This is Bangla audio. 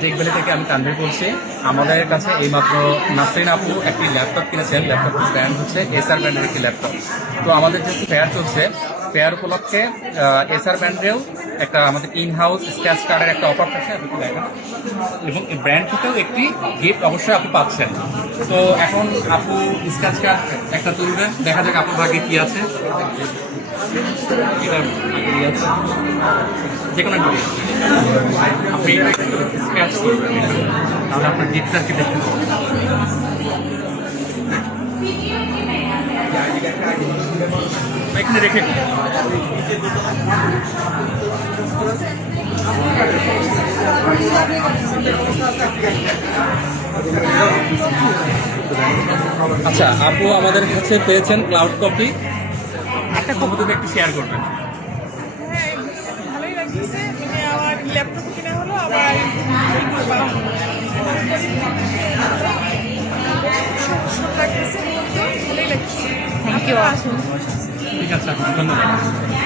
টেক ভ্যালি থেকে আমি তানভীর বলছি। আমাদের কাছে এইমাত্র নাসরিন আপু একটি ল্যাপটপ কিনেছেন। ল্যাপটপটির ব্র্যান্ড হচ্ছে এসআর ব্র্যান্ডের একটি ল্যাপটপ। তো আমাদের যেহেতু ফেয়ার চলছে, ফেয়ার উপলক্ষে এসআর ব্র্যান্ডেও একটা আমাদের ইন হাউস স্ক্র্যাচ কার্ডের একটা অফার থাকছে আপনি দেখেন, এবং এই ব্র্যান্ড থেকেও একটি গিফট অবশ্যই আপনি পাচ্ছেন। তো এখন আপু স্ক্র্যাচ কার্ড একটা তুলবেন, দেখা যাক আপুর ভাগ্যে কি আছে। এটা আছে যে কোনো একটা আপনি স্ক্র্যাচ করবেন, তাহলে আপনার গিফটটা কি দেখতে পাবেন। এখানে রেখে দিন। আচ্ছা, আপু আমাদের কাছে পেয়েছেন ক্লাউড কপি, একটা কপি একটু শেয়ার করবেন। হ্যাঁ, ভালোই লাগছে। মানে আমার ল্যাপটপ কিনা হলো, আবার লাগতেছে, ভালোই লাগছে। Thank you. আসুন। ঠিক আছে, ধন্যবাদ।